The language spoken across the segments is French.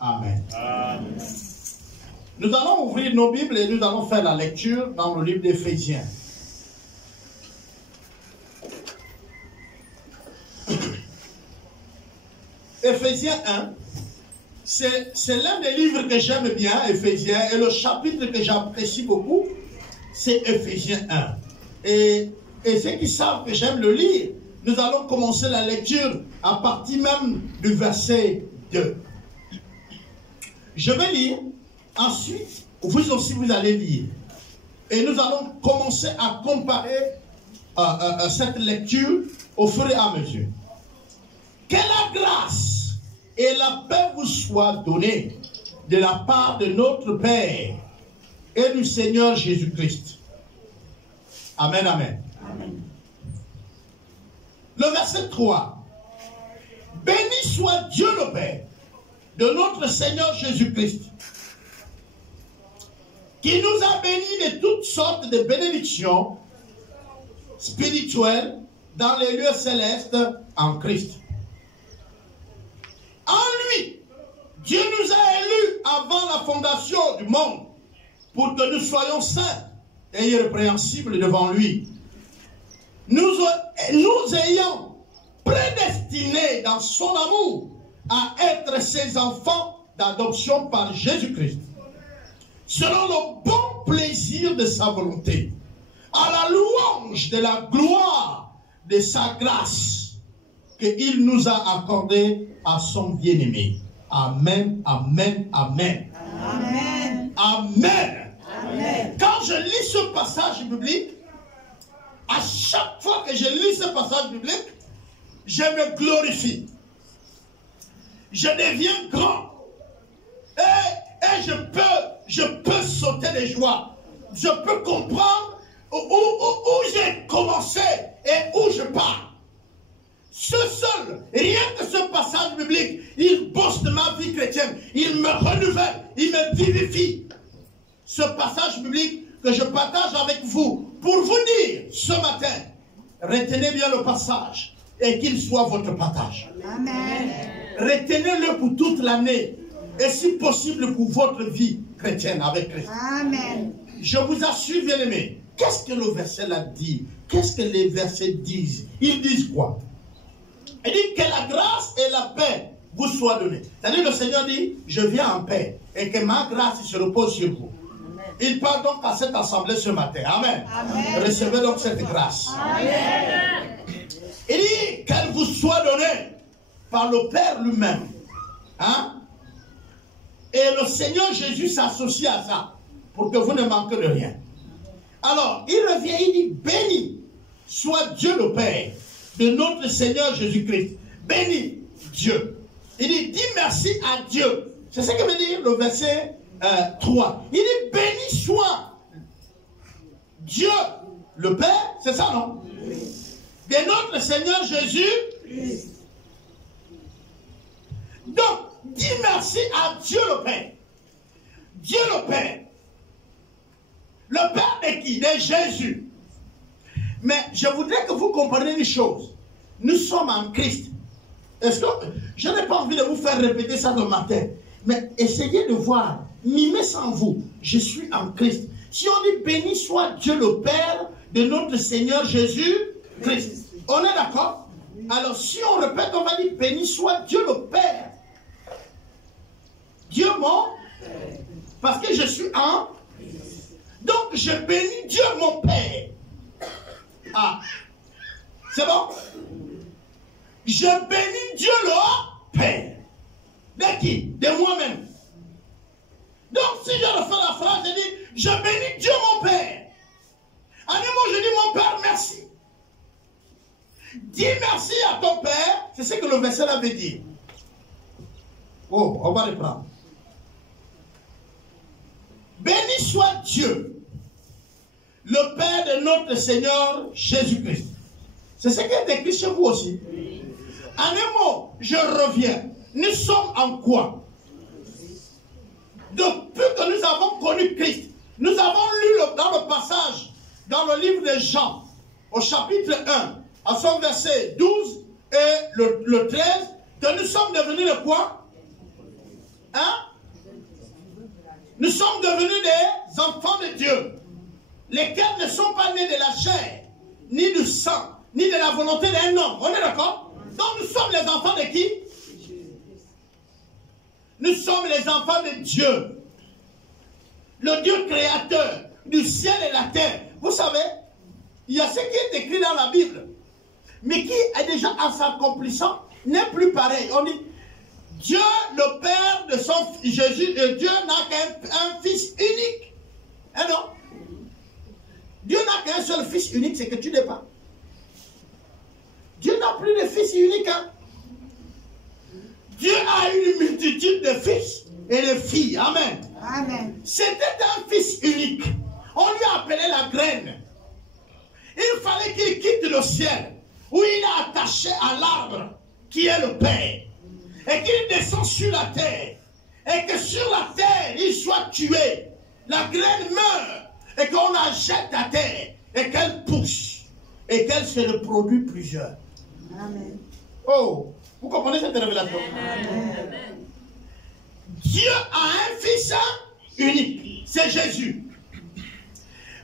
Amen. Amen. Nous allons ouvrir nos Bibles et nous allons faire la lecture dans le livre d'Éphésiens. Éphésiens 1, c'est l'un des livres que j'aime bien, Éphésiens, et le chapitre que j'apprécie beaucoup, c'est Éphésiens 1. Et ceux qui savent que j'aime le lire, nous allons commencer la lecture à partir même du verset 2. Je vais lire, ensuite, vous aussi vous allez lire. Et nous allons commencer à comparer cette lecture au fur et à mesure. Que la grâce et la paix vous soient données de la part de notre Père et du Seigneur Jésus-Christ. Amen, amen. Amen. Le verset 3. Béni soit Dieu le Père de notre Seigneur Jésus-Christ, qui nous a bénis de toutes sortes de bénédictions spirituelles dans les lieux célestes en Christ. En lui, Dieu nous a élus avant la fondation du monde pour que nous soyons saints et irrépréhensibles devant lui. Nous ayant prédestinés dans son amour à être ses enfants d'adoption par Jésus-Christ, selon le bon plaisir de sa volonté, à la louange de la gloire de sa grâce qu'il nous a accordée à son bien-aimé. Amen, amen, amen. Amen. Amen. Amen. Quand je lis ce passage biblique, à chaque fois que je lis ce passage biblique, je me glorifie. Je deviens grand. Et je peux sauter de joie. Je peux comprendre où j'ai commencé et où je pars. Ce seul, rien que ce passage biblique, il bosse de ma vie chrétienne. Il me renouvelle, il me vivifie. Ce passage biblique que je partage avec vous, pour vous dire ce matin, retenez bien le passage et qu'il soit votre partage. Amen. Retenez-le pour toute l'année et si possible pour votre vie chrétienne avec Christ. Amen. Je vous assure, bien-aimés, qu'est-ce que le verset là dit? Qu'est-ce que les versets disent? Ils disent quoi? Il dit que la grâce et la paix vous soient données. C'est-à-dire le Seigneur dit, je viens en paix et que ma grâce se repose sur vous. Il parle donc à cette assemblée ce matin. Amen. Amen. Recevez donc cette grâce. Amen. Il dit qu'elle vous soit donnée par le Père lui-même. Hein? Et le Seigneur Jésus s'associe à ça pour que vous ne manquez de rien. Alors, il revient, il dit, béni soit Dieu le Père de notre Seigneur Jésus-Christ. Béni Dieu. Il dit, dis merci à Dieu. C'est ce que veut dire le verset 3. Il dit, béni soit Dieu le Père, c'est ça non? De notre Seigneur Jésus. Donc, dis merci à Dieu le Père. Dieu le Père. Le Père de qui? De Jésus. Mais je voudrais que vous compreniez une chose. Nous sommes en Christ. Est-ce que je n'ai pas envie de vous faire répéter ça le matin, mais essayez de voir, mimez sans vous. Je suis en Christ. Si on dit béni soit Dieu le Père de notre Seigneur Jésus-Christ. On est d'accord? Alors si on répète, on va dire béni soit Dieu le Père. Dieu mon, parce que je suis en. Donc je bénis Dieu mon Père. Ah, c'est bon? Je bénis Dieu le Père. De qui? De moi-même. Donc si je refais la phrase, je dis, je bénis Dieu mon Père. En un mot, je dis, mon Père, merci. Dis merci à ton Père, c'est ce que le verset là veut dire. Oh, on va reprendre. Béni soit Dieu, le Père de notre Seigneur Jésus-Christ. C'est ce qui est écrit chez vous aussi. En un mot, je reviens. Nous sommes en quoi? Depuis que nous avons connu Christ, nous avons lu dans le passage, dans le livre de Jean, au chapitre 1, à son verset 12 et le 13, que nous sommes devenus le quoi? Hein? Nous sommes devenus des enfants de Dieu, lesquels ne sont pas nés de la chair, ni du sang, ni de la volonté d'un homme. On est d'accord? Donc nous sommes les enfants de qui? Nous sommes les enfants de Dieu, le Dieu créateur du ciel et la terre. Vous savez, il y a ce qui est écrit dans la Bible, mais qui est déjà en s'accomplissant, n'est plus pareil. On dit, Dieu, le Père de son Jésus, Dieu n'a qu'un fils unique. Hein, non? Dieu n'a qu'un seul fils unique, c'est que tu n'es pas. Dieu n'a plus de fils unique. Hein? Dieu a une multitude de fils et de filles. Amen. Amen. C'était un fils unique. On lui a appelé la graine. Il fallait qu'il quitte le ciel, où il est attaché à l'arbre, qui est le Père, et qu'il descende sur la terre, et que sur la terre, il soit tué. La graine meurt, et qu'on la jette à terre, et qu'elle pousse, et qu'elle se reproduit plusieurs. Amen. Oh, vous comprenez cette révélation? Amen. Dieu a un fils unique, c'est Jésus.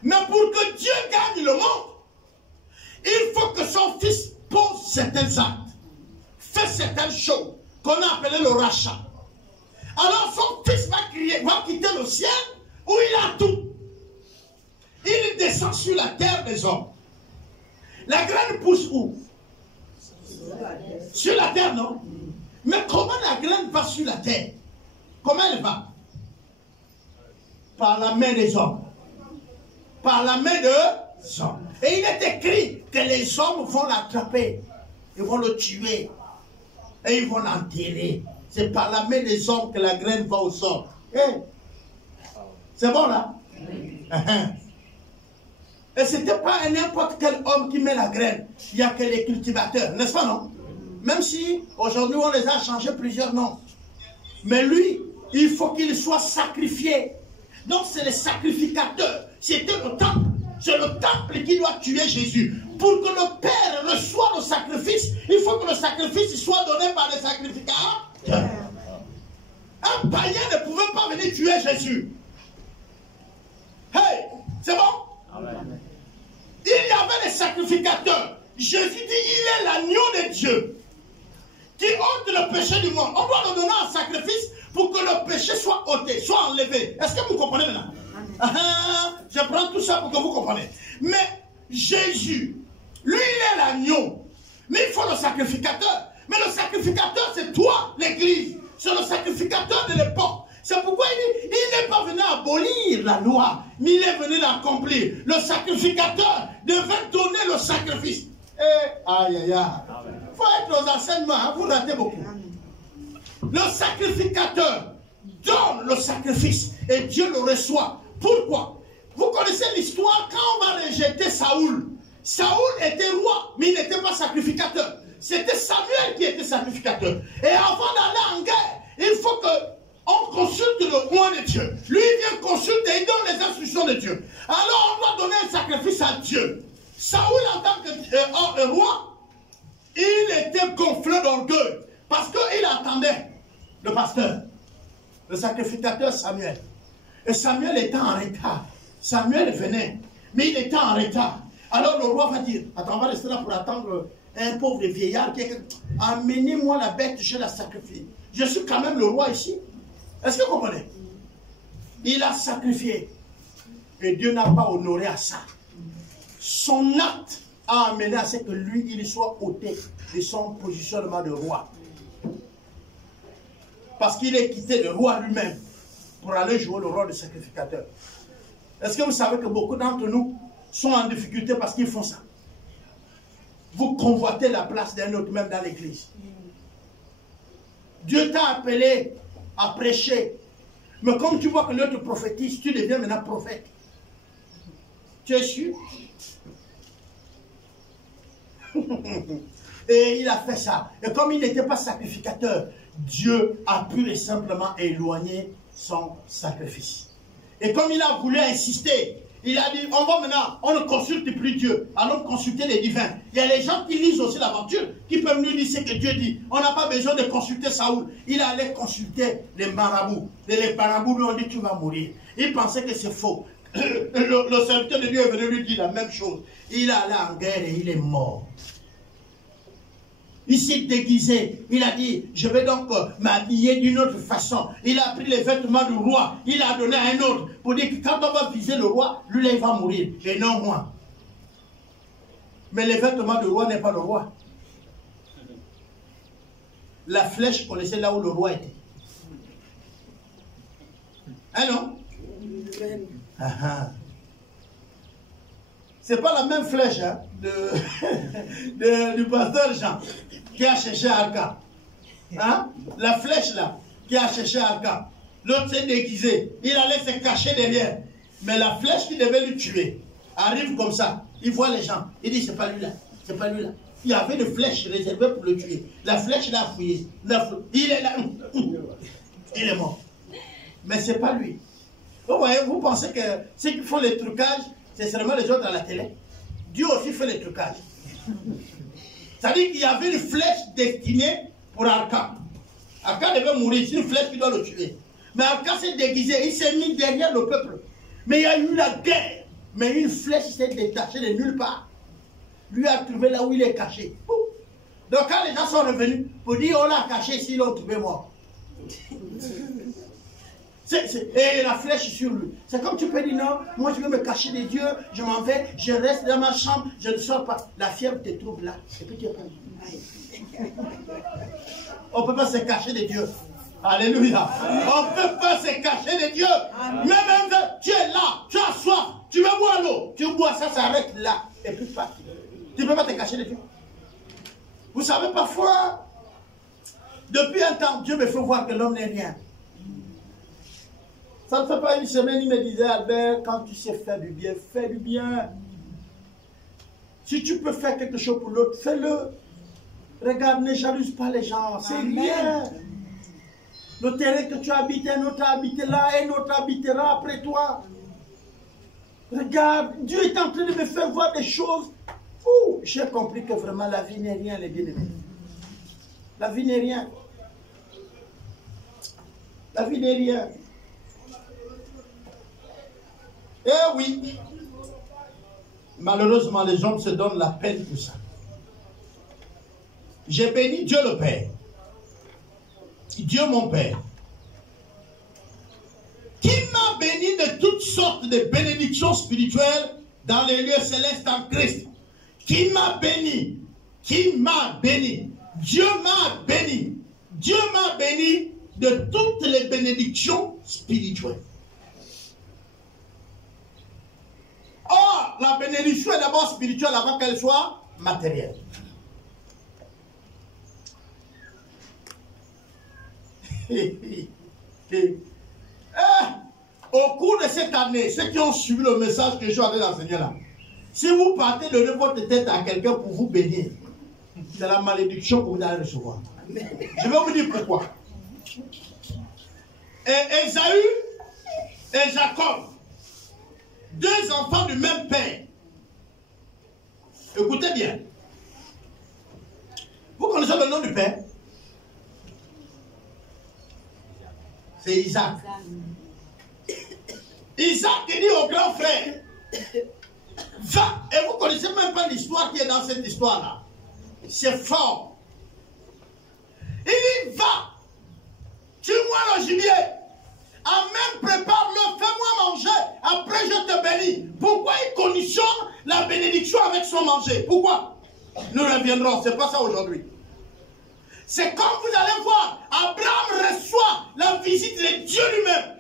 Mais pour que Dieu gagne le monde, il faut que son fils pose certains actes, fait certaines choses qu'on a appelées le rachat. Alors son fils va quitter le ciel où il a tout. Il descend sur la terre des hommes. La graine pousse où? Sur la terre, non? Mais comment la graine va sur la terre? Comment elle va? Par la main des hommes. Par la main des hommes. Et il est écrit que les hommes vont l'attraper. Ils vont le tuer. Et ils vont l'enterrer. C'est par la main des hommes que la graine va au sol. Hey. C'est bon là? Et ce n'était pas n'importe quel homme qui met la graine. Il n'y a que les cultivateurs, n'est-ce pas, non? Même si aujourd'hui on les a changés plusieurs noms. Mais lui, il faut qu'il soit sacrifié. Donc c'est le sacrificateur. C'était le temple. C'est le temple qui doit tuer Jésus. Pour que le Père reçoive le sacrifice, il faut que le sacrifice soit donné par le sacrificateur. Un païen ne pouvait pas venir tuer Jésus. Hey, c'est bon? Amen. Il y avait les sacrificateurs. Jésus dit, il est l'agneau de Dieu qui ôte le péché du monde. On doit le donner en sacrifice pour que le péché soit ôté, soit enlevé. Est-ce que vous comprenez maintenant? Je prends tout ça pour que vous compreniez. Mais Jésus, lui, il est l'agneau. Mais il faut le sacrificateur. Mais le sacrificateur, c'est toi, l'église. C'est le sacrificateur de l'époque. C'est pourquoi il n'est pas venu abolir la loi, mais il est venu l'accomplir. Le sacrificateur devait donner le sacrifice. Aïe, aïe, aïe. Il faut être aux enseignements, hein, vous ratez beaucoup. Le sacrificateur donne le sacrifice et Dieu le reçoit. Pourquoi? Vous connaissez l'histoire quand on va rejeter Saoul. Saoul était roi, mais il n'était pas sacrificateur. C'était Samuel qui était sacrificateur. Et avant d'aller en guerre, il faut qu'on consulte le roi de Dieu. Lui, il vient consulter, il donne les instructions de Dieu. Alors, on doit donner un sacrifice à Dieu. Saoul, en tant que roi, il était gonflé d'orgueil. Parce qu'il attendait le pasteur, le sacrificateur Samuel. Et Samuel était en retard. Samuel venait, mais il était en retard. Alors le roi va dire, attends, on va rester là pour attendre un pauvre vieillard qui est... Amenez-moi la bête, je la sacrifie. Je suis quand même le roi ici. Est-ce que vous comprenez? Il a sacrifié. Et Dieu n'a pas honoré à ça. Son acte a amené à ce que lui, il soit ôté de son positionnement de roi. Parce qu'il est quitté le roi lui-même pour aller jouer le rôle de sacrificateur. Est-ce que vous savez que beaucoup d'entre nous sont en difficulté parce qu'ils font ça? Vous convoitez la place d'un autre, même dans l'église. Dieu t'a appelé à prêcher. Mais comme tu vois que l'autre prophétise, tu deviens maintenant prophète. Tu es sûr? Et il a fait ça. Et comme il n'était pas sacrificateur, Dieu a pu et simplement éloigner son sacrifice. Et comme il a voulu insister, Il a dit, on va maintenant, on ne consulte plus Dieu, allons consulter les divins. Il y a les gens qui lisent aussi l'aventure, qui peuvent nous dire ce que Dieu dit. On n'a pas besoin de consulter Saoul. Il allait consulter les marabouts. Et les marabouts lui ont dit, tu vas mourir. Il pensait que c'est faux. Le serviteur de Dieu est venu lui dire la même chose. Il est allé en guerre et il est mort. Il s'est déguisé. Il a dit, je vais donc m'habiller d'une autre façon. Il a pris les vêtements du roi. Il a donné à un autre. Pour dire que quand on va viser le roi, lui là, il va mourir. Et non moi. Mais les vêtements du roi n'est pas le roi. La flèche connaissait là où le roi était. Hein non? C'est pas la même flèche hein, du pasteur Jean qui a cherché Arca. Hein? La flèche là qui a cherché Arca. L'autre s'est déguisé. Il allait se cacher derrière. Mais la flèche qui devait le tuer arrive comme ça. Il voit les gens. Il dit c'est pas lui là. C'est pas lui là. Il y avait une flèche réservée pour le tuer. La flèche l'a fouillé. Il est là. Il est mort. Mais c'est pas lui. Vous voyez, vous pensez que ceux qui font les trucages, c'est seulement les autres à la télé. Dieu aussi fait les trucages. C'est-à-dire qu'il y avait une flèche destinée pour Arca. Arca devait mourir, c'est une flèche qui doit le tuer. Mais Arca s'est déguisé, il s'est mis derrière le peuple. Mais il y a eu la guerre. Mais une flèche s'est détachée de nulle part. Lui a trouvé là où il est caché. Donc quand les gens sont revenus pour dire on l'a caché ici, ils l'ont trouvé mort. Et la flèche sur lui. C'est comme tu peux dire non, moi je vais me cacher des dieux, je m'en vais, je reste dans ma chambre, je ne sors pas. La fièvre te trouve là. Et puis tu es pas. On ne peut pas se cacher des dieux. Alléluia. On ne peut pas se cacher des dieux. Même tu es là, tu as soif, tu veux boire l'eau, tu bois, ça s'arrête là. Et puis parti. Tu ne peux pas te cacher des dieux. Vous savez parfois, depuis un temps, Dieu me fait voir que l'homme n'est rien. Ça ne fait pas une semaine, il me disait, Albert, quand tu sais faire du bien, fais du bien. Si tu peux faire quelque chose pour l'autre, fais-le. Regarde, ne jalouse pas les gens, c'est rien. Le terrain que tu habites, un autre a habité là, un autre habitera après toi. Regarde, Dieu est en train de me faire voir des choses. J'ai compris que vraiment la vie n'est rien, les bien-aimés. La vie n'est rien. La vie n'est rien. Eh oui, malheureusement, les hommes se donnent la peine pour ça. J'ai béni Dieu le Père, Dieu mon Père, qui m'a béni de toutes sortes de bénédictions spirituelles dans les lieux célestes en Christ. Qui m'a béni, Dieu m'a béni de toutes les bénédictions spirituelles. Or, la bénédiction est d'abord spirituelle avant qu'elle soit matérielle. Au cours de cette année, ceux qui ont suivi le message que je vais enseigner là, si vous partez donner votre tête à quelqu'un pour vous bénir, c'est la malédiction que vous allez recevoir. Je vais vous dire pourquoi. Et Ésaü et Jacob, deux enfants du même père. Écoutez bien. Vous connaissez le nom du père? C'est Isaac. Isaac dit au grand frère, va, et vous ne connaissez même pas l'histoire qui est dans cette histoire-là. C'est fort. Il dit, va, tue-moi le gibier. Même prépare-le, fais-moi manger, après je te bénis. Pourquoi il conditionne la bénédiction avec son manger? Pourquoi? Nous reviendrons, c'est pas ça aujourd'hui. C'est comme vous allez voir, Abraham reçoit la visite de Dieu lui-même.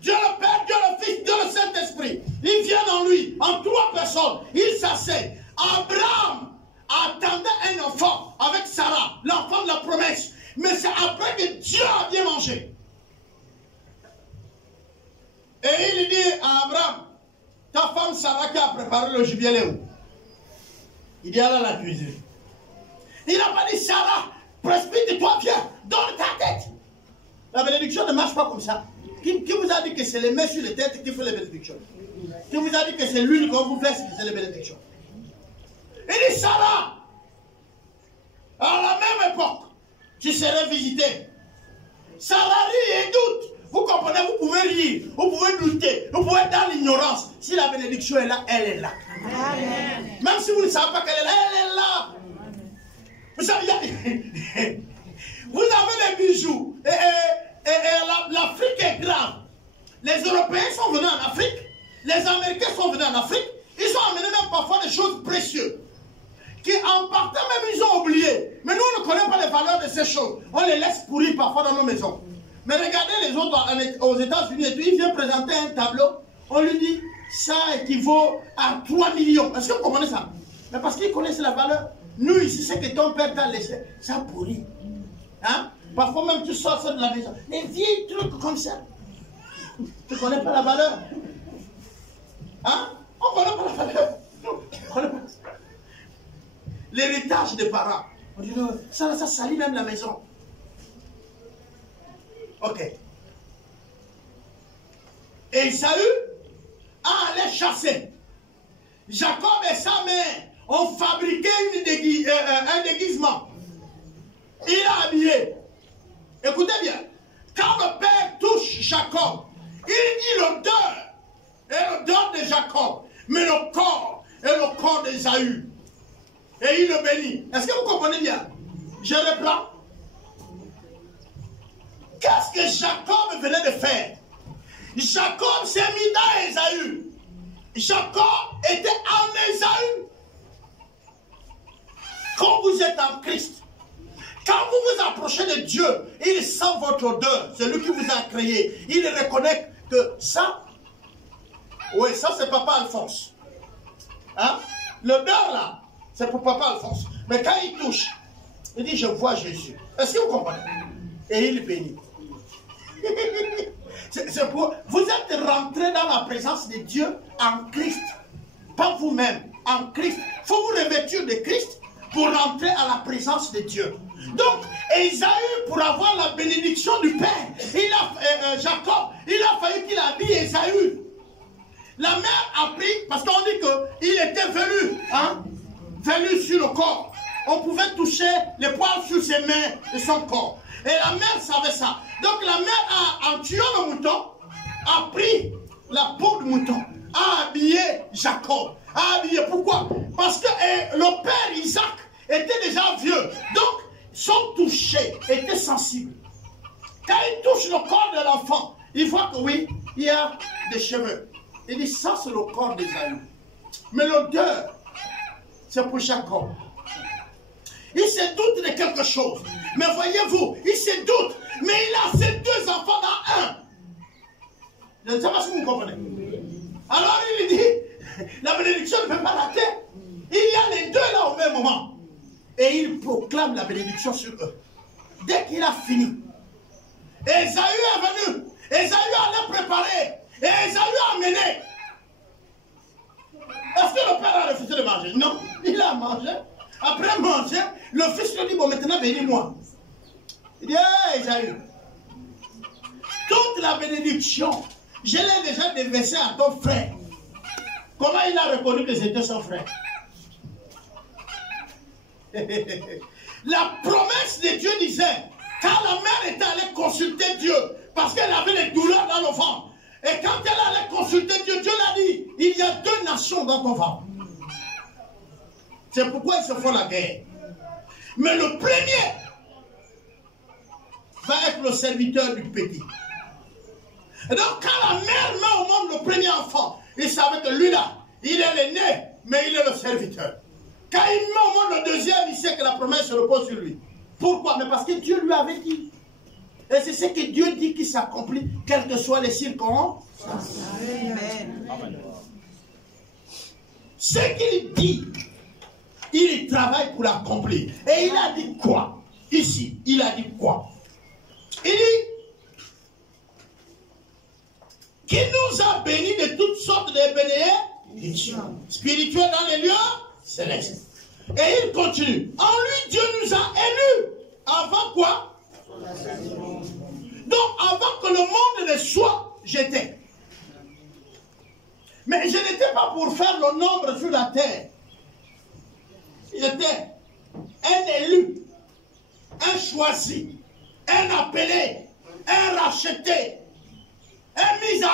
Dieu le Père, Dieu le Fils, Dieu le Saint-Esprit. Il vient dans lui, en trois personnes. Il s'assied. Abraham attendait un enfant avec Sarah, l'enfant de la promesse. Mais c'est après que Dieu a bien mangé. Et il dit à Abraham, ta femme Sarah qui a préparé le gibier, elle est où? Il dit, elle est à la cuisine. Il n'a pas dit, Sarah, précipite-toi, viens, donne ta tête. La bénédiction ne marche pas comme ça. Qui vous a dit que c'est les mains sur les têtes qui font les bénédictions? Qui vous a dit que c'est l'huile qu'on vous verse qui fait les bénédictions? Il dit Sarah, à la même époque, tu serais visité. Sarah rit et doute. Vous comprenez, vous pouvez rire, vous pouvez douter, vous pouvez être dans l'ignorance. Si la bénédiction est là, elle est là. Amen. Même si vous ne savez pas qu'elle est là, elle est là. Vous savez, vous avez des bijoux. Et l'Afrique est grave. Les Européens sont venus en Afrique. Les Américains sont venus en Afrique. Ils ont amené même parfois des choses précieuses. Qui en partant même, ils ont oublié. Mais nous, on ne connaît pas les valeurs de ces choses. On les laisse pourrir parfois dans nos maisons. Mais regardez les autres aux États-Unis et tout. Il vient présenter un tableau. On lui dit, ça équivaut à 3 millions. Est-ce que vous comprenez ça? Mais parce qu'ils connaissent la valeur. Nous, ici, c'est que ton père t'a laissé. Ça pourrit. Hein? Parfois même, tu sors ça de la maison. Les vieilles trucs comme ça. Tu ne connais pas la valeur. Hein? On ne connaît pas la valeur. On connaît pas. L'héritage des parents. On dit, ça salit même la maison. Ok. Et Esaü a allé chasser. Jacob et sa mère ont fabriqué un déguisement. Il a habillé. Écoutez bien. Quand le père touche Jacob, il dit l'odeur est l'odeur de Jacob, mais le corps est le corps d'Esaü. Et il le bénit. Est-ce que vous comprenez bien? Je reprends. Qu'est-ce que Jacob venait de faire? Jacob s'est mis dans Esaü. Jacob était en Esaü. Quand vous êtes en Christ, quand vous vous approchez de Dieu, il sent votre odeur, celui qui vous a créé. Il reconnaît que ça, oui, ça c'est Papa Alphonse. Hein? L'odeur là, c'est pour Papa Alphonse. Mais quand il touche, il dit, je vois Jésus. Est-ce que vous comprenez? Et il bénit. C'est pour, vous êtes rentré dans la présence de Dieu en Christ. Pas vous-même, en Christ. Il faut vous revêtir de Christ pour rentrer à la présence de Dieu. Donc, Esaü, pour avoir la bénédiction du Père, Jacob, il a fallu qu'il habille Esaü. La mère a pris, parce qu'on dit qu'il était velu, hein, velu sur le corps. On pouvait toucher les poils sur ses mains et son corps. Et la mère savait ça. Donc la mère, en tuant le mouton, a pris la peau du mouton, a habillé Jacob. A habillé, pourquoi? Parce que le père Isaac était déjà vieux. Donc, son toucher était sensible. Quand il touche le corps de l'enfant, il voit que oui, il y a des cheveux. Il dit, ça c'est le corps d'Esaü. Mais l'odeur, c'est pour Jacob. Il se doute de quelque chose. Mais voyez-vous, il se doute. Mais il a ses deux enfants dans un. Je ne sais pas si vous comprenez. Alors il dit, la bénédiction ne peut pas rater. Il y a les deux là au même moment. Et il proclame la bénédiction sur eux. Dès qu'il a fini, Esaü est venu. Esaü allait préparer. Et Esaü a amené. Est-ce que le père a refusé de manger? Non, il a mangé. Après manger, le fils lui dit, bon maintenant bénis-moi. Il dit, hé Esaü, toute la bénédiction, je l'ai déjà déversée à ton frère. Comment il a reconnu que c'était son frère? La promesse de Dieu disait, quand la mère était allée consulter Dieu, parce qu'elle avait des douleurs dans le ventre, et quand elle allait consulter Dieu, Dieu l'a dit, il y a deux nations dans ton ventre. C'est pourquoi ils se font la guerre. Mais le premier va être le serviteur du petit. Et donc quand la mère met au monde le premier enfant, il savait que lui là, il est l'aîné, mais il est le serviteur. Quand il met au monde le deuxième, il sait que la promesse se repose sur lui. Pourquoi? Mais parce que Dieu lui avait dit. Et c'est ce que Dieu dit qui s'accomplit, quelles que soient les circonstances. Amen. Ce qu'il dit, il travaille pour l'accomplir. Et il a dit quoi? Ici, il a dit quoi? Il dit qu'il nous a bénis de toutes sortes de bénédictions spirituelles dans les lieux célestes. Et il continue. En lui, Dieu nous a élus. Avant quoi? Donc, avant que le monde ne soit, j'étais. Mais je n'étais pas pour faire le nombre sur la terre. J'étais un élu, un choisi, un appelé, un racheté, un mis à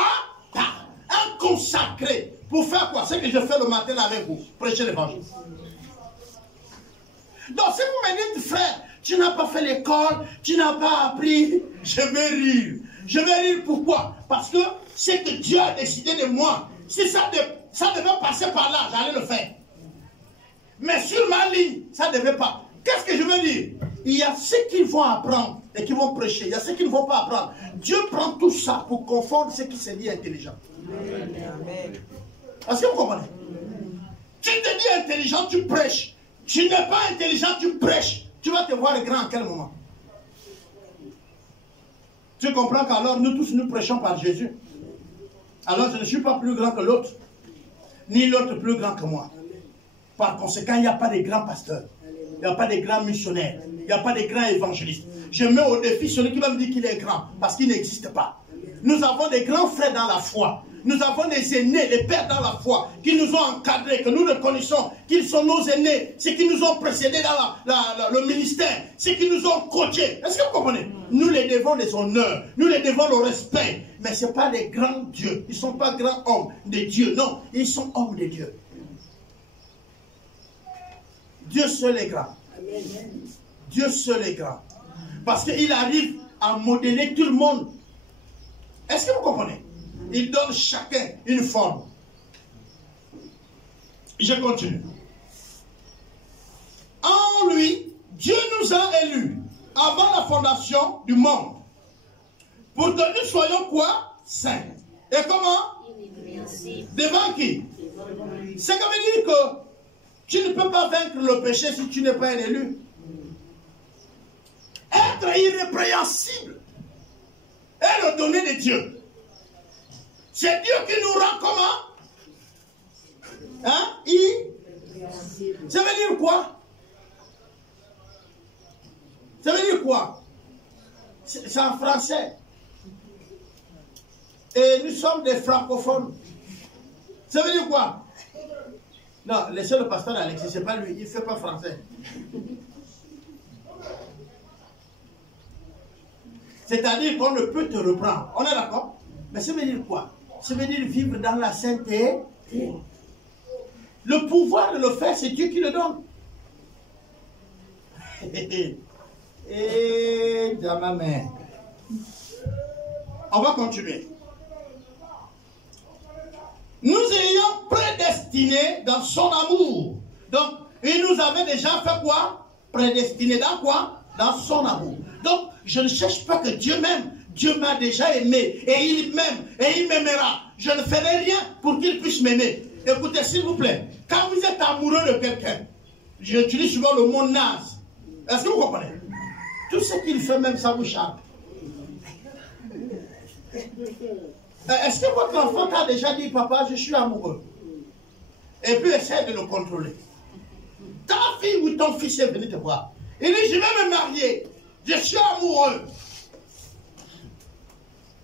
part, un consacré. Pour faire quoi? C'est que je fais le matin avec vous, prêcher l'évangile. Donc si vous me dites, frère, tu n'as pas fait l'école, tu n'as pas appris, je vais rire. Je vais rire pourquoi? Parce que c'est que Dieu a décidé de moi. Si ça devait passer par là, j'allais le faire. Mais sur ma ligne, ça ne devait pas. Qu'est-ce que je veux dire? Il y a ceux qui vont apprendre et qui vont prêcher. Il y a ceux qui ne vont pas apprendre. Dieu prend tout ça pour confondre ceux qui se disent intelligents. Est-ce que vous comprenez? Tu te dis intelligent, tu prêches. Tu n'es pas intelligent, tu prêches. Tu vas te voir grand à quel moment? Tu comprends qu'alors nous tous nous prêchons par Jésus. Alors je ne suis pas plus grand que l'autre. Ni l'autre plus grand que moi. Par conséquent, il n'y a pas de grands pasteurs. Il n'y a pas de grands missionnaires. Il n'y a pas de grands évangélistes. Je mets au défi celui qui va me dire qu'il est grand. Parce qu'il n'existe pas. Nous avons des grands frères dans la foi. Nous avons des aînés, des pères dans la foi, qui nous ont encadrés, que nous reconnaissons qu'ils sont nos aînés, ceux qui nous ont précédés dans le ministère, ceux qui nous ont coachés. Est-ce que vous comprenez? Nous les devons des honneurs, nous les devons le respect. Mais ce n'est pas des grands dieux. Ils ne sont pas grands hommes de Dieu. Non, ils sont hommes de Dieu. Dieu seul est grand. Dieu seul est grand. Parce qu'il arrive à modeler tout le monde. Est-ce que vous comprenez? Il donne chacun une forme. Je continue. En lui, Dieu nous a élus avant la fondation du monde. Pour que nous soyons quoi? Saints. Et comment? Devant qui? Ça veut dire que tu ne peux pas vaincre le péché si tu n'es pas un élu. Être irrépréhensible est le donné de Dieu. C'est Dieu qui nous rend comment? Hein? Ça veut dire quoi? Ça veut dire quoi? C'est en français. Et nous sommes des francophones. Ça veut dire quoi? Non, laissez le pasteur Alexis, c'est pas lui, il ne fait pas français. C'est-à-dire qu'on ne peut te reprendre. On est d'accord? Mais ça veut dire quoi? Ça veut dire vivre dans la sainteté. Le pouvoir de le faire, c'est Dieu qui le donne. Et dans ma main. On va continuer. Nous ayons prédestiné dans son amour. Donc, il nous avait déjà fait quoi? Prédestiné dans quoi? Dans son amour. Donc, je ne cherche pas que Dieu m'aime. Dieu m'a déjà aimé. Et il m'aime. Et il m'aimera. Je ne ferai rien pour qu'il puisse m'aimer. Écoutez, s'il vous plaît. Quand vous êtes amoureux de quelqu'un, j'utilise souvent le mot naze. Est-ce que vous comprenez? Tout ce qu'il fait, même ça vous charme. Est-ce que votre enfant t'a déjà dit, papa, je suis amoureux? Et puis essaie de le contrôler. Ta fille ou ton fils est venu te voir. Il dit, je vais me marier. Je suis amoureux.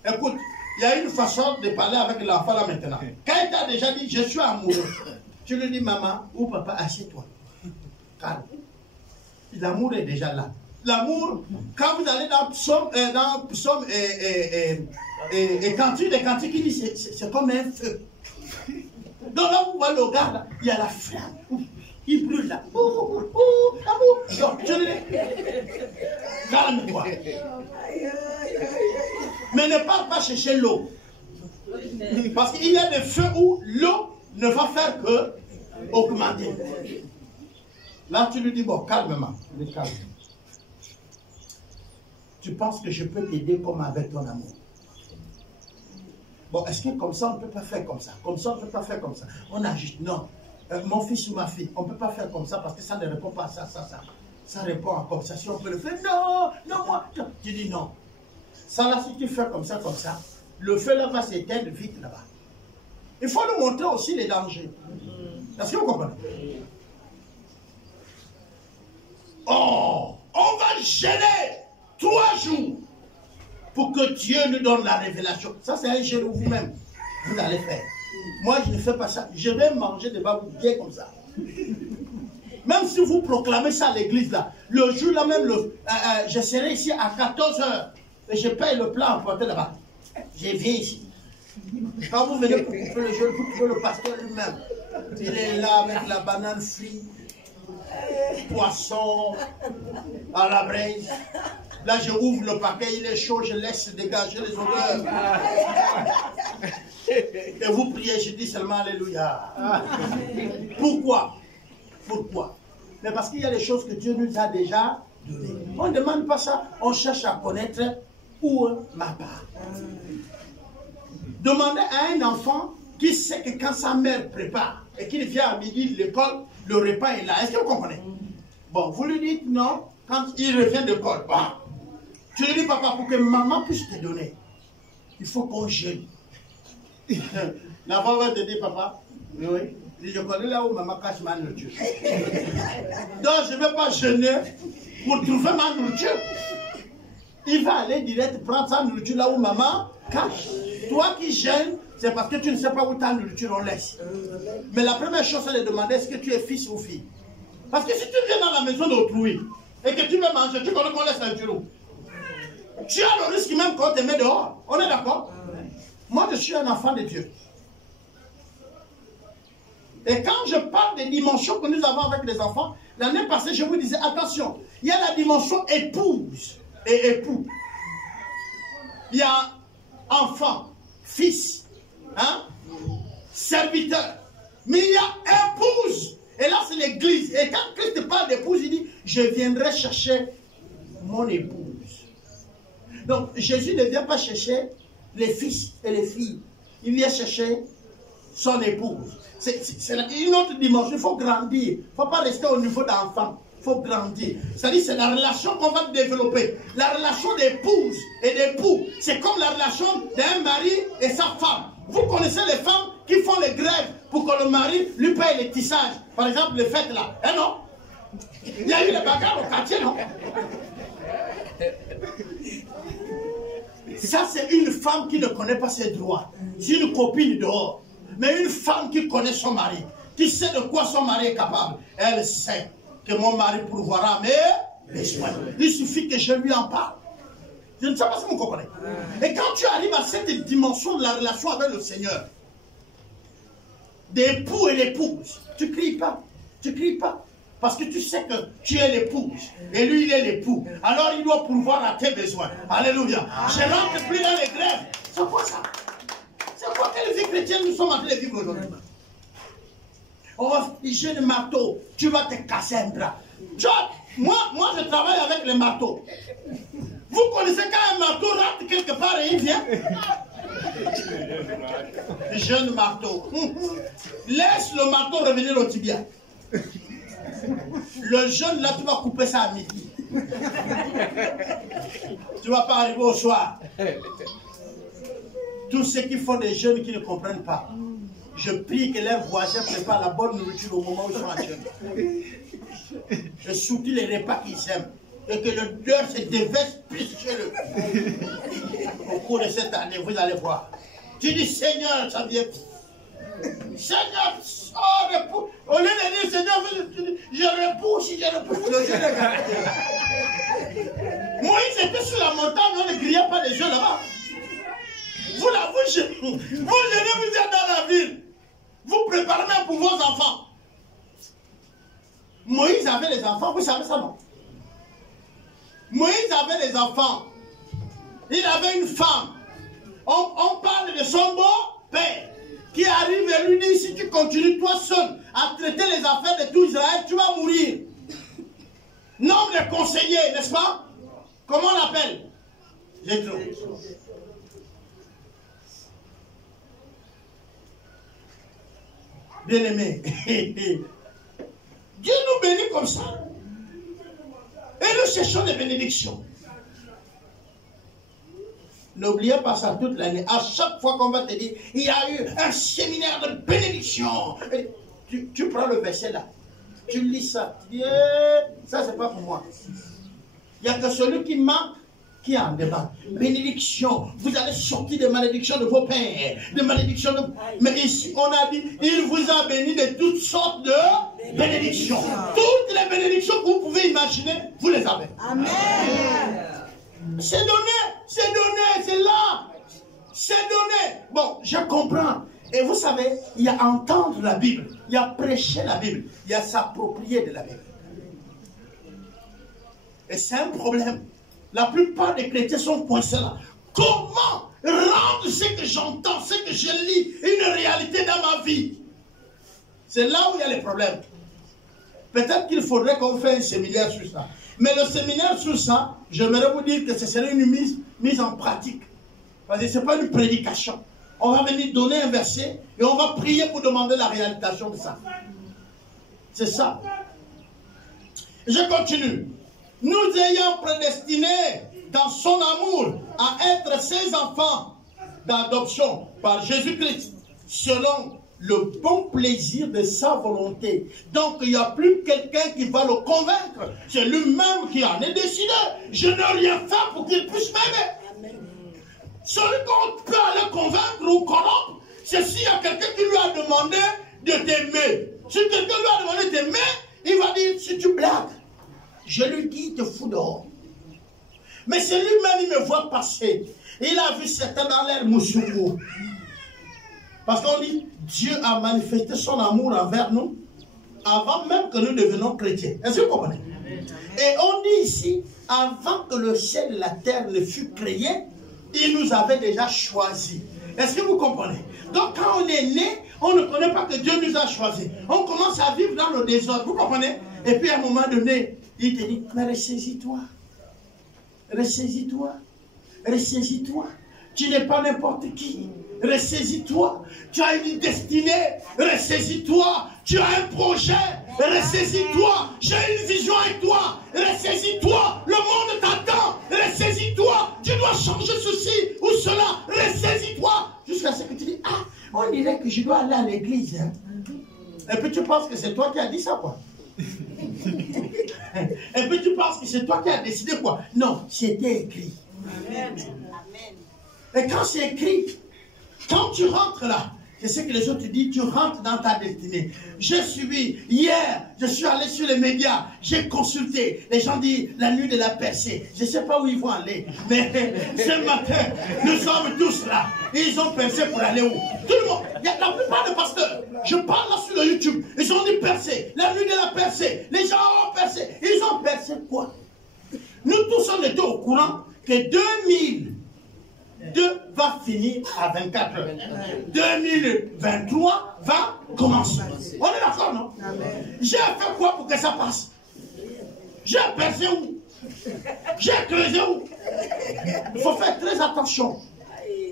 Écoute, il y a une façon de parler avec l'enfant là maintenant. Quand il t'a déjà dit, je suis amoureux, tu lui dis, maman ou papa, assieds-toi. Calme. L'amour est déjà là. L'amour, quand vous allez dans Psaume et Cantique, il dit, c'est comme un feu. Donc là, vous voyez le gars, là, il y a la flamme. Il brûle là. L'amour. Donc, je lui dis, calme-toi. Mais ne parle pas chercher l'eau. Parce qu'il y a des feux où l'eau ne va faire que augmenter. Là, tu lui dis, bon, calmement. Calme. Tu penses que je peux t'aider comme avec ton amour? Bon, est-ce que comme ça, on ne peut pas faire comme ça? Comme ça, on ne peut pas faire comme ça. On a juste, non. Mon fils ou ma fille, on ne peut pas faire comme ça parce que ça ne répond pas à ça. Ça répond à comme ça. Si on peut le faire, non, moi. Tu dis non. Ça là, si tu fais comme ça, le feu là va s'éteindre vite là-bas. Il faut nous montrer aussi les dangers. Est-ce que vous comprenez? Oh, on va gêner 3 jours. pour que Dieu nous donne la révélation. Ça, c'est un jeu où vous-même, vous allez faire. Moi, je ne fais pas ça. Je vais manger des babous bien comme ça. Même si vous proclamez ça à l'église, là, le jour là même, je serai ici à 14 h et je paye le plat emporté là-bas. Je viens ici. Quand vous venez pour couper le jeûne, vous trouvez le pasteur lui-même. Il est là avec la banane frite, poisson à la braise. Là, je ouvre le paquet, il est chaud, je laisse dégager les odeurs. Et vous priez, je dis seulement Alléluia. Pourquoi? Pourquoi? Mais parce qu'il y a des choses que Dieu nous a déjà données. On ne demande pas ça, on cherche à connaître où est ma part. Demandez à un enfant qui sait que quand sa mère prépare et qu'il vient à midi de l'école, le repas est là. Est-ce que vous comprenez? Bon, vous lui dites non, quand il revient de l'école, bon, tu lui dis papa, pour que maman puisse te donner, il faut qu'on jeûne. L'enfant va te dire papa, oui, je connais là où maman cache ma nourriture. Donc je ne vais pas jeûner pour trouver ma nourriture. Il va aller direct prendre sa nourriture là où maman cache. Toi qui jeûnes, c'est parce que tu ne sais pas où ta nourriture on laisse. Mais la première chose, c'est de demander est-ce que tu es fils ou fille. Parce que si tu viens dans la maison d'autrui et que tu veux manger, tu connais qu'on laisse la nourriture. Tu as le risque même qu'on te met dehors. On est d'accord? Moi, je suis un enfant de Dieu. Et quand je parle des dimensions que nous avons avec les enfants, l'année passée, je vous disais, attention, il y a la dimension épouse et époux. Il y a enfant, fils, hein, serviteur. Mais il y a épouse. Et là, c'est l'église. Et quand Christ parle d'épouse, il dit, je viendrai chercher mon épouse. Donc, Jésus ne vient pas chercher les fils et les filles. Il vient chercher son épouse. C'est une autre dimension. Il faut grandir. Il ne faut pas rester au niveau d'enfant. Il faut grandir. C'est-à-dire, c'est la relation qu'on va développer. La relation d'épouse et d'époux. C'est comme la relation d'un mari et sa femme. Vous connaissez les femmes qui font les grèves pour que le mari lui paye les tissages. Par exemple, les fêtes là. Eh non? Il y a eu les bagarres au quartier, non? Ça, c'est une femme qui ne connaît pas ses droits. C'est une copine dehors. Mais une femme qui connaît son mari, qui sait de quoi son mari est capable, elle sait que mon mari pourvoira mes besoins. Il suffit que je lui en parle. Je ne sais pas si vous comprenez. Et quand tu arrives à cette dimension de la relation avec le Seigneur, d'époux et d'épouse, tu ne cries pas. Tu ne cries pas. Parce que tu sais que tu es l'épouse et lui il est l'époux. Alors il doit pourvoir à tes besoins. Alléluia. Je rentre plus dans les grèves. C'est quoi ça? C'est quoi quelle vie chrétienne nous sommes en train de vivre aujourd'hui? Oh, j'ai le marteau. Tu vas te casser un bras. Moi je travaille avec les marteaux. Vous connaissez quand un marteau rentre quelque part et il vient? Jeune marteau. Laisse le marteau revenir au tibia. Le jeune là, tu vas couper ça à midi. Tu ne vas pas arriver au soir. Tous ceux qui font des jeunes qui ne comprennent pas, je prie que leurs voisins préparent la bonne nourriture au moment où ils sont en jeûne. Et surtout les repas qu'ils aiment. Et que le leur se déverse plus chez eux. Au cours de cette année, vous allez voir. Tu dis, Seigneur, ça vient. Seigneur, oh, repousse. Au lieu de dire, Seigneur, je repousse, je repousse. Le jeûne est gardé. Moïse était sur la montagne, on ne grillait pas les jeux là-bas. Vous jeûnez, vous êtes dans la ville. Vous préparez même pour vos enfants. Moïse avait les enfants, vous savez ça, non? Moïse avait des enfants. Il avait une femme. On parle de son beau-père qui arrive et lui dit, si tu continues toi seul à traiter les affaires de tout Israël, tu vas mourir. Nombre de conseillers, n'est-ce pas? Comment on l'appelle? Jétro. Bien-aimé. Dieu nous bénit comme ça. Et nous cherchons des bénédictions. N'oubliez pas ça toute l'année. À chaque fois qu'on va te dire, il y a eu un séminaire de bénédiction. Tu prends le verset là. Tu lis ça. Tu dis, ça c'est pas pour moi. Il n'y a que celui qui manque qui est en débat. Bénédiction. Vous allez sortir des malédictions de vos pères. Des malédictions de... Mais ici, on a dit, il vous a béni de toutes sortes de bénédictions. Toutes les bénédictions que vous pouvez imaginer, vous les avez. Amen. C'est donné, c'est là. C'est donné. Bon, je comprends. Et vous savez, il y a entendre la Bible, il y a prêcher la Bible, il y a s'approprier de la Bible. Et c'est un problème. La plupart des chrétiens sont coincés là. Comment rendre ce que j'entends, ce que je lis, une réalité dans ma vie? C'est là où il y a les problèmes. Peut-être qu'il faudrait qu'on fasse un séminaire sur ça. Mais le séminaire sur ça, j'aimerais vous dire que ce serait une mise en pratique. Parce que ce n'est pas une prédication. On va venir donner un verset et on va prier pour demander la réalisation de ça. C'est ça. Je continue. Nous ayant prédestinés dans son amour à être ses enfants d'adoption par Jésus-Christ, selon le bon plaisir de sa volonté. Donc il n'y a plus quelqu'un qui va le convaincre. C'est lui-même qui en est décidé. Je n'ai rien fait pour qu'il puisse m'aimer. Celui qu'on peut aller convaincre ou corrompre, c'est s'il y a quelqu'un qui lui a demandé de t'aimer. Si quelqu'un lui a demandé de t'aimer, il va dire, si tu blagues, je lui dis, te fous dehors. Mais c'est lui-même, il me voit passer. Il a vu certains dans l'air moussoukou. Parce qu'on dit, Dieu a manifesté son amour envers nous avant même que nous devenions chrétiens. Est-ce que vous comprenez? Et on dit ici, avant que le ciel et la terre ne fût créés, il nous avait déjà choisis. Est-ce que vous comprenez? Donc quand on est né, on ne connaît pas que Dieu nous a choisis. On commence à vivre dans le désordre. Vous comprenez? Et puis à un moment donné, il te dit, mais ressaisis-toi. Ressaisis-toi. Ressaisis-toi. Tu n'es pas n'importe qui. Ressaisis-toi. Tu as une destinée. Ressaisis-toi. Tu as un projet. Ressaisis-toi. J'ai une vision avec toi. Ressaisis-toi. Le monde t'attend. Ressaisis-toi. Tu dois changer ceci ou cela. Ressaisis-toi. Jusqu'à ce que tu dis, ah, on dirait que je dois aller à l'église. Hein. Et puis tu penses que c'est toi qui as dit ça, quoi. Et puis tu penses que c'est toi qui as décidé, quoi. Non, c'était écrit. Amen. Et quand c'est écrit, quand tu rentres là, c'est ce que les autres disent, tu rentres dans ta destinée. J'ai suivi, hier, je suis allé sur les médias, j'ai consulté. Les gens disent, la nuit de la percée. Je ne sais pas où ils vont aller. Mais ce matin, nous sommes tous là. Ils ont percé pour aller où? Tout le monde. Il y a la plupart des pasteurs. Je parle là sur le YouTube. Ils ont dit percé. La nuit de la percée. Les gens ont percé. Ils ont percé quoi? Nous tous, on était au courant que 2002 va finir à 24 heures. 2023 va commencer. On est d'accord, non? J'ai fait quoi pour que ça passe? J'ai percé où? J'ai creusé où? Il faut faire très attention.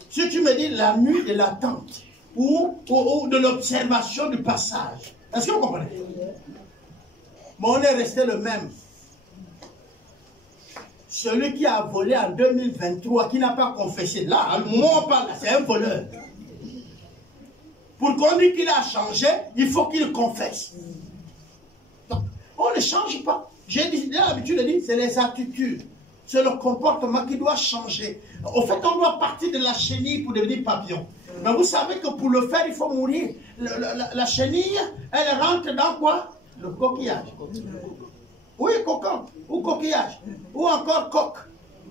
Si tu me dis la nuit de l'attente ou de l'observation du passage, est-ce que vous comprenez? Mais on est resté le même. Celui qui a volé en 2023, qui n'a pas confessé, là, à le moment où on parle, c'est un voleur. Pour qu'on dise qu'il a changé, il faut qu'il confesse. Donc, on ne change pas. J'ai l'habitude de dire, c'est les attitudes. C'est le comportement qui doit changer. Au fait, on doit partir de la chenille pour devenir papillon. Mais vous savez que pour le faire, il faut mourir. La chenille, elle rentre dans quoi? Le coquillage. Oui, cocon, ou coquillage, ou encore coque.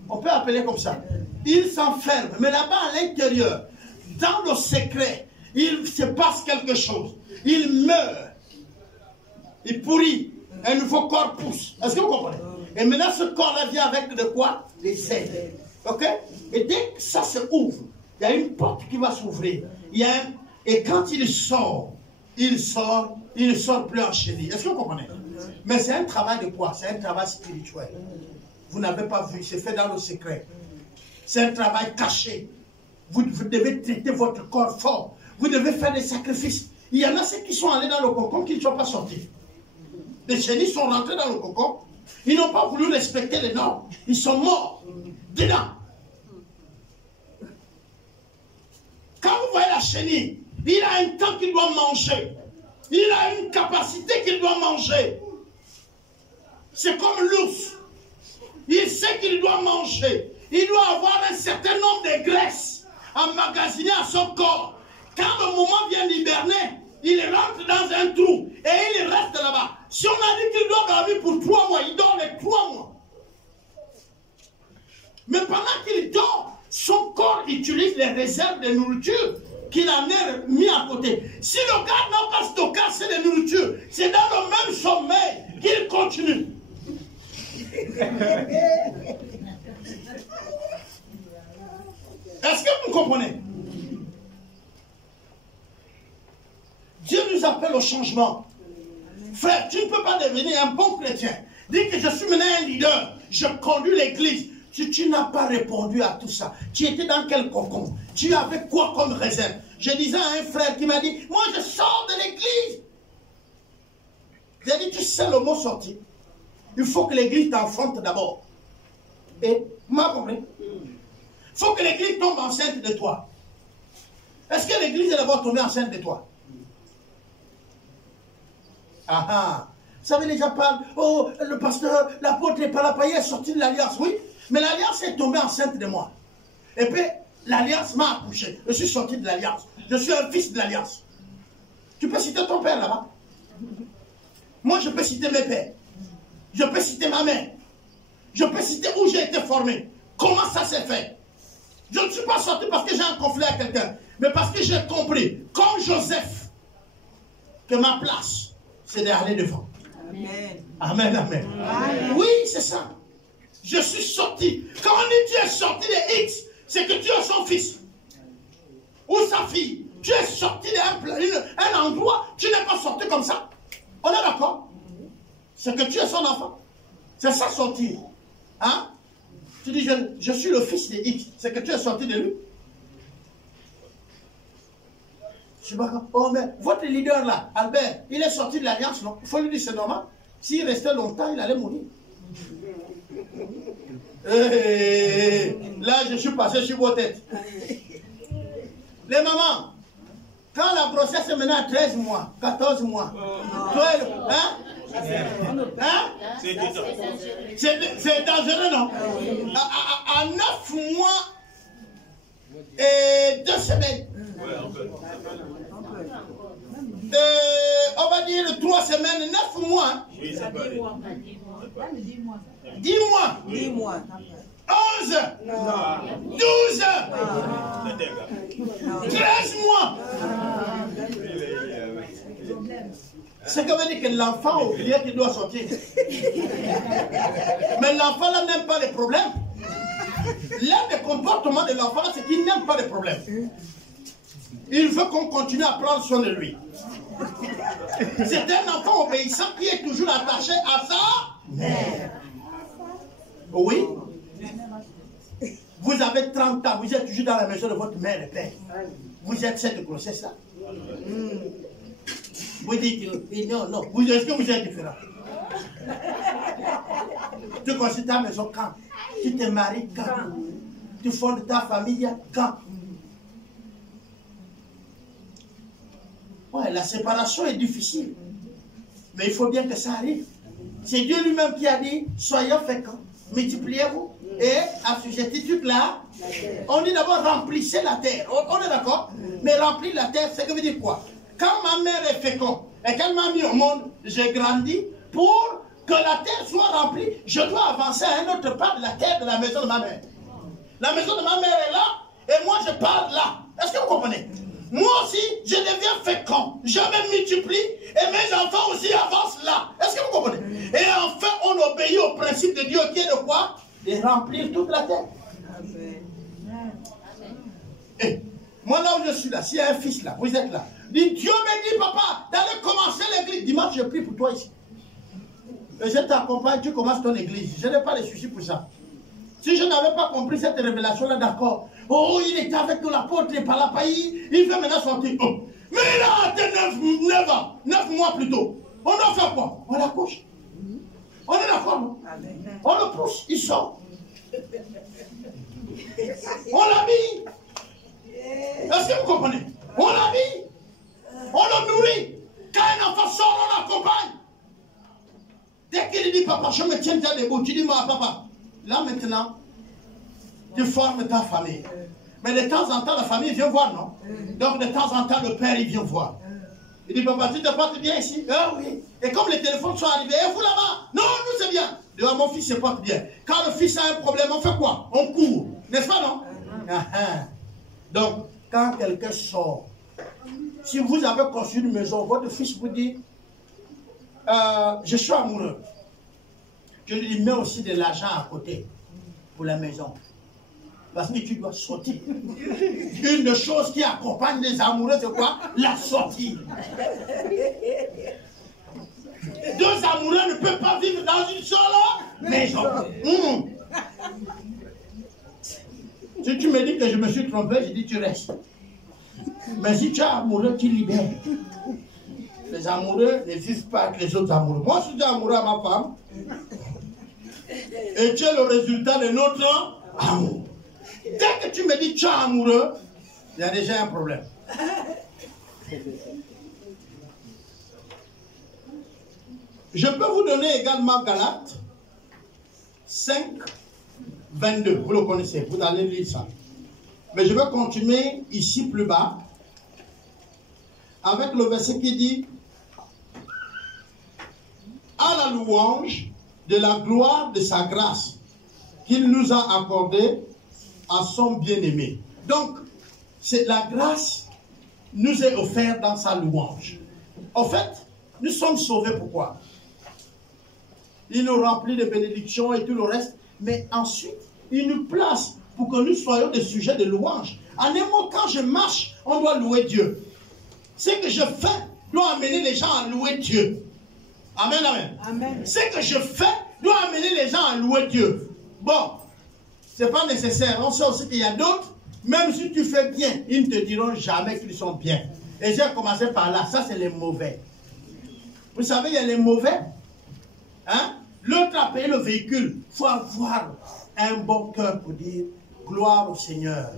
On peut appeler comme ça. Il s'enferme. Mais là-bas, à l'intérieur, dans le secret, il se passe quelque chose. Il meurt. Il pourrit. Un nouveau corps pousse. Est-ce que vous comprenez? Et maintenant, ce corps-là vient avec de quoi? Les ailes. Ok? Et dès que ça se ouvre, il y a une porte qui va s'ouvrir. Et quand il ne sort plus en chenille. Est-ce que vous comprenez? Mais c'est un travail de quoi? C'est un travail spirituel. Vous n'avez pas vu, c'est fait dans le secret. C'est un travail caché. Vous devez traiter votre corps fort. Vous devez faire des sacrifices. Il y en a ceux qui sont allés dans le cocon qui ne sont pas sortis. Les chenilles sont rentrés dans le cocon. Ils n'ont pas voulu respecter les normes. Ils sont morts dedans. Quand vous voyez la chenille, il a un temps qu'il doit manger. Il a une capacité qu'il doit manger. C'est comme l'ours. Il sait qu'il doit manger. il doit avoir un certain nombre de graisses emmagasinées à son corps. Quand le moment vient d'hiberner, il rentre dans un trou et il reste là-bas. Si on a dit qu'il doit dormir pour 3 mois, il dort les 3 mois. Mais pendant qu'il dort, son corps utilise les réserves de nourriture qu'il en a mis à côté. Si le gars n'a pas stocké assez de nourriture, c'est dans le même sommeil qu'il continue. Est-ce que vous comprenez? Dieu nous appelle au changement. Frère, tu ne peux pas devenir un bon chrétien. Dis que je suis maintenant un leader. Je conduis l'église. Si tu n'as pas répondu à tout ça, tu étais dans quel cocon? Tu avais quoi comme réserve? Je disais à un frère qui m'a dit, moi je sors de l'église. J'ai dit, tu sais le mot sortir. Il faut que l'église t'enfante d'abord. Et, vous m'avez compris? Il faut que l'église tombe enceinte de toi. Est-ce que l'église est d'abord tombée enceinte de toi? Ah ah. Vous savez, les gens parlent, oh, le pasteur, l'apôtre et Palapaye est sorti de l'alliance. Oui, mais l'alliance est tombée enceinte de moi. Et puis, l'alliance m'a accouché. Je suis sorti de l'alliance. Je suis un fils de l'alliance. Tu peux citer ton père là-bas? Moi, je peux citer mes pères. Je peux citer ma mère. Je peux citer où j'ai été formé. Comment ça s'est fait? Je ne suis pas sorti parce que j'ai un conflit avec quelqu'un, mais parce que j'ai compris, comme Joseph, que ma place, c'est d'aller devant. Amen. Amen, amen. Amen. Oui, c'est ça. Je suis sorti. Quand on dit tu es sorti de X, c'est que tu es son fils. Ou sa fille. Tu es sorti d'un endroit, tu n'es pas sorti comme ça. On est d'accord? C'est que tu es son enfant. C'est ça sortir. Hein? Tu dis, je suis le fils de X. C'est que tu es sorti de lui. Je sais pas quand. Oh, mais votre leader là, Albert, il est sorti de l'alliance, non? Il faut lui dire, c'est normal. S'il restait longtemps, il allait mourir. Là, je suis passé sur vos têtes. Les mamans, quand la grossesse est maintenant à 13 mois, 14 mois, 12, hein? Hein? C'est dangereux, non? À 9 mois et 2 semaines. On va dire 3 semaines, 9 mois. 10 mois. 11, 12, 13 mois. C'est comme dire que l'enfant a oublié qu'il doit sortir. Mais l'enfant là n'aime pas les problèmes. L'un des comportements de l'enfant, c'est qu'il n'aime pas les problèmes. Il veut qu'on continue à prendre soin de lui. C'est un enfant obéissant qui est toujours attaché à sa mère. Oui. Vous avez 30 ans, vous êtes toujours dans la maison de votre mère et père. Vous êtes cette grossesse là. Vous dites non. Est-ce que vous êtes différent? Tu construis ta maison quand? Tu te maries quand? Tu fondes ta famille quand? Ouais, la séparation est difficile. Mais il faut bien que ça arrive. C'est Dieu lui-même qui a dit, soyons féconds, multipliez-vous et assujettez toute la. On dit d'abord remplissez la terre. On est d'accord? Mais remplir la terre, c'est que veut dire quoi? Quand ma mère est féconde et qu'elle m'a mis au monde, j'ai grandi pour que la terre soit remplie. Je dois avancer à un autre part de la terre de la maison de ma mère. La maison de ma mère est là et moi je pars là. Est-ce que vous comprenez? Moi aussi, je deviens fécond. Je me multiplie et mes enfants aussi avancent là. Est-ce que vous comprenez? Et enfin, on obéit au principe de Dieu qui est de quoi? De remplir toute la terre. Et moi là où je suis là, s'il y a un fils là, vous êtes là. Dieu me dit, papa, d'aller commencer l'église. Dimanche, je prie pour toi ici. Et je t'accompagne, tu commences ton église. Je n'ai pas de soucis pour ça. Si je n'avais pas compris cette révélation-là, d'accord. Oh, il était avec nous, l'apôtre et Palapaye. Il veut maintenant sortir. Oh. Mais il a atteint 9 ans, 9 mois plus tôt. On doit faire quoi? On l'accouche. On est d'accord, non? On le pousse, il sort. On l'habille. Est-ce que vous comprenez? On l'habille. On le nourrit. Quand un enfant sort, on l'accompagne. Dès qu'il dit, papa, je me tiens debout, tu dis, moi, papa, là maintenant, tu formes ta famille. Mais de temps en temps, la famille vient voir, non? Donc de temps en temps, le père, il vient voir. Il dit, papa, tu te portes bien ici? Ah oui. Et comme les téléphones sont arrivés, et vous là-bas? Non, nous c'est bien. Dis, mon fils se porte bien. Quand le fils a un problème, on fait quoi? On court. N'est-ce pas, non? Donc, quand quelqu'un sort, si vous avez construit une maison, votre fils vous dit, je suis amoureux. Je lui dis, mets aussi de l'argent à côté pour la maison. Parce que tu dois sortir. Une des choses qui accompagne les amoureux, c'est quoi? La sortie. Deux amoureux ne peuvent pas vivre dans une seule maison. Si tu me dis que je me suis trompé, je dis tu restes. Mais si tu es amoureux, tu libères. Les amoureux ne vivent pas avec les autres amoureux. Moi, je suis amoureux à ma femme. Et tu es le résultat de notre amour. Dès que tu me dis tu es amoureux, il y a déjà un problème. Je peux vous donner également Galates 5, 22. Vous le connaissez, vous allez lire ça. Mais je vais continuer ici plus bas avec le verset qui dit à la louange de la gloire de sa grâce qu'il nous a accordée à son bien-aimé. Donc, c'est la grâce nous est offerte dans sa louange. En fait, nous sommes sauvés pourquoi? Il nous remplit de bénédictions et tout le reste, mais ensuite, il nous place pour que nous soyons des sujets de louange. En un mot, quand je marche, on doit louer Dieu. Ce que je fais doit amener les gens à louer Dieu. Amen, amen. Amen. Ce que je fais doit amener les gens à louer Dieu. Bon, ce n'est pas nécessaire. On sait aussi qu'il y a d'autres, même si tu fais bien, ils ne te diront jamais qu'ils sont bien. Et j'ai commencé par là. Ça, c'est les mauvais. Vous savez, il y a les mauvais. Hein? L'autre a payé le véhicule. Il faut avoir un bon cœur pour dire gloire au Seigneur.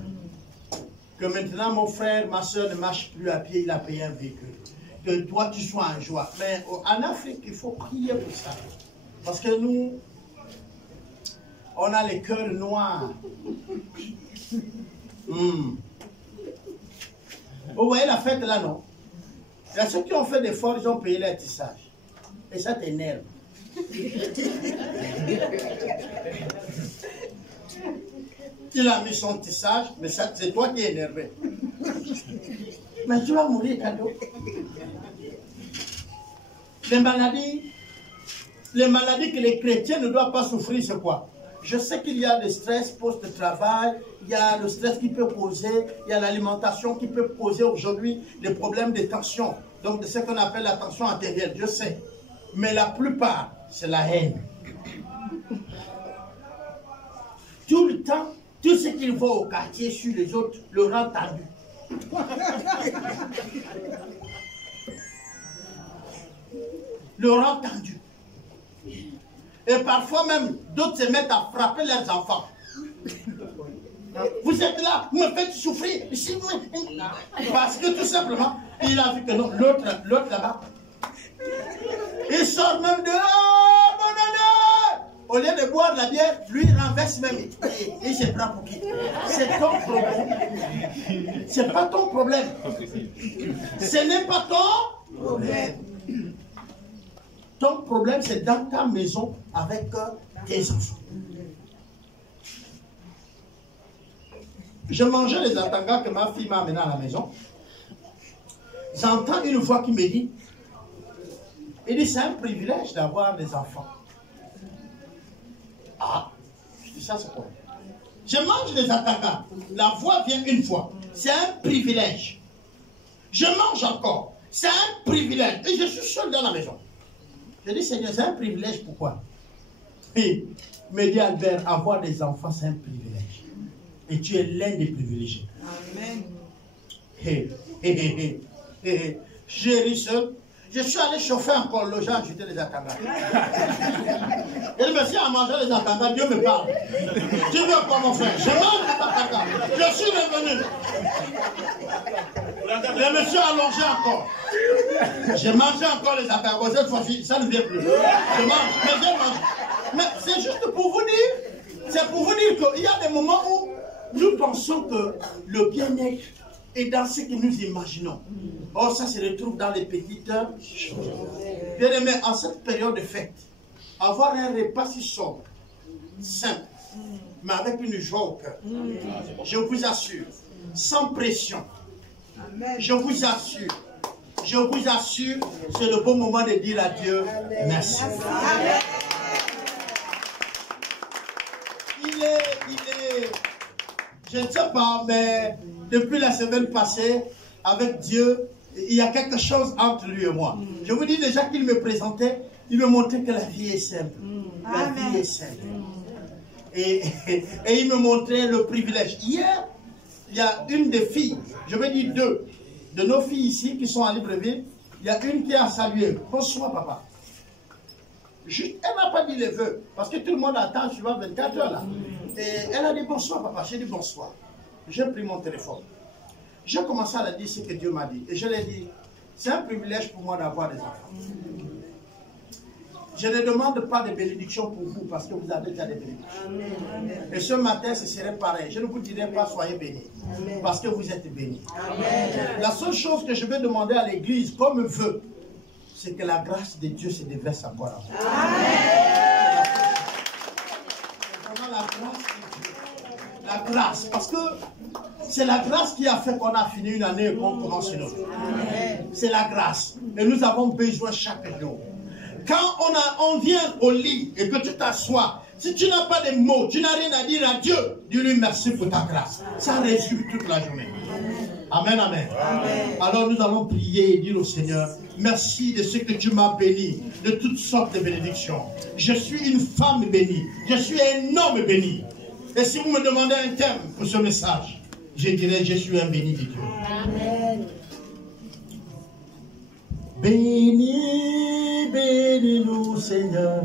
Que maintenant, mon frère, ma soeur ne marche plus à pied, il a payé un véhicule. Que toi, tu sois en joie. Mais en Afrique, il faut prier pour ça. Parce que nous, on a les cœurs noirs. Vous voyez la fête là, non? Il y a ceux qui ont fait des efforts, ils ont payé leur tissage. Et ça t'énerve. Il a mis son tissage, mais c'est toi qui es énervé. Mais tu vas mourir, cadeau. Les maladies que les chrétiens ne doivent pas souffrir, c'est quoi? Je sais qu'il y a le stress post-travail, il y a le stress qui peut poser, il y a l'alimentation qui peut poser aujourd'hui des problèmes de tension. Donc, de ce qu'on appelle la tension artérielle, je sais. Mais la plupart, c'est la haine. Tout le temps, tout ce qu'il voit au quartier sur les autres le rend tendu. Le rend tendu. Et parfois même, d'autres se mettent à frapper leurs enfants. Vous êtes là, vous me faites souffrir. Parce que tout simplement, il a vu que non, l'autre là-bas, il sort même de là, mon année. Au lieu de boire de la bière, lui il renverse même. Et il se prend pour qui? C'est ton problème. C'est pas ton problème. Ce n'est pas ton problème. Ton problème, c'est dans ta maison avec tes enfants. Je mangeais les atangas que ma fille m'a amené à la maison. J'entends une voix qui me dit, il dit, c'est un privilège d'avoir des enfants. Ah, je dis ça, c'est quoi? Je mange les atangas. La voix vient une fois. C'est un privilège. Je mange encore. C'est un privilège. Et je suis seul dans la maison. Je dis, Seigneur, c'est un privilège, pourquoi? Et me dit Albert, avoir des enfants, c'est un privilège. Et tu es l'un des privilégiés. Amen. J'ai ri seul. Je suis allé chauffer encore l'eau, j'ai ajouté les atangas. Et me suis à manger les atangas, Dieu me parle. Tu veux quoi, mon frère? Je mange les atangas. Je suis revenu. Je me suis allongé encore. J'ai mangé encore les atangas. Cette fois-ci, ça ne vient plus. Je mange, mais je mange. Mais c'est juste pour vous dire, C'est pour vous dire qu'il y a des moments où nous pensons que le bien-être est dans ce que nous imaginons. Or, ça se retrouve dans les petites choses. Bien aimé, en cette période de fête, avoir un repas si sobre, simple, mais avec une joie au cœur, je vous assure, sans pression, je vous assure, c'est le bon moment de dire à Dieu merci. Je ne sais pas, mais depuis la semaine passée, avec Dieu, il y a quelque chose entre lui et moi. Je vous dis déjà qu'il me présentait, il me montrait que la vie est simple. La vie est simple. Et il me montrait le privilège. Hier, il y a une des filles, je vais dire deux, de nos filles ici qui sont à Libreville, il y a une qui a salué. Bonsoir papa. Juste, elle n'a pas dit les vœux, parce que tout le monde attend, tu vois, 24 heures là. Et elle a dit bonsoir papa, j'ai dit bonsoir. J'ai pris mon téléphone. J'ai commencé à leur dire ce que Dieu m'a dit. Et je lui ai dit, c'est un privilège pour moi d'avoir des enfants. Je ne demande pas de bénédiction pour vous, parce que vous avez déjà des bénédictions. Et ce matin, ce serait pareil. Je ne vous dirai pas soyez bénis, parce que vous êtes bénis. La seule chose que je vais demander à l'église, comme vœu, c'est que la grâce de Dieu se déverse encore à vous. Vraiment la grâce de Dieu. La grâce, parce que c'est la grâce qui a fait qu'on a fini une année et qu'on commence une autre. C'est la grâce. Et nous avons besoin chaque jour. Quand on vient au lit et que tu t'assois, si tu n'as pas de mots, tu n'as rien à dire à Dieu, dis-lui merci pour ta grâce. Ça résume toute la journée. Amen, amen. Alors nous allons prier et dire au Seigneur, merci de ce que tu m'as béni, de toutes sortes de bénédictions. Je suis une femme bénie, je suis un homme béni. Et si vous me demandez un thème pour ce message, je dirais je suis un béni de Dieu. Amen. Bénis, bénis-nous Seigneur.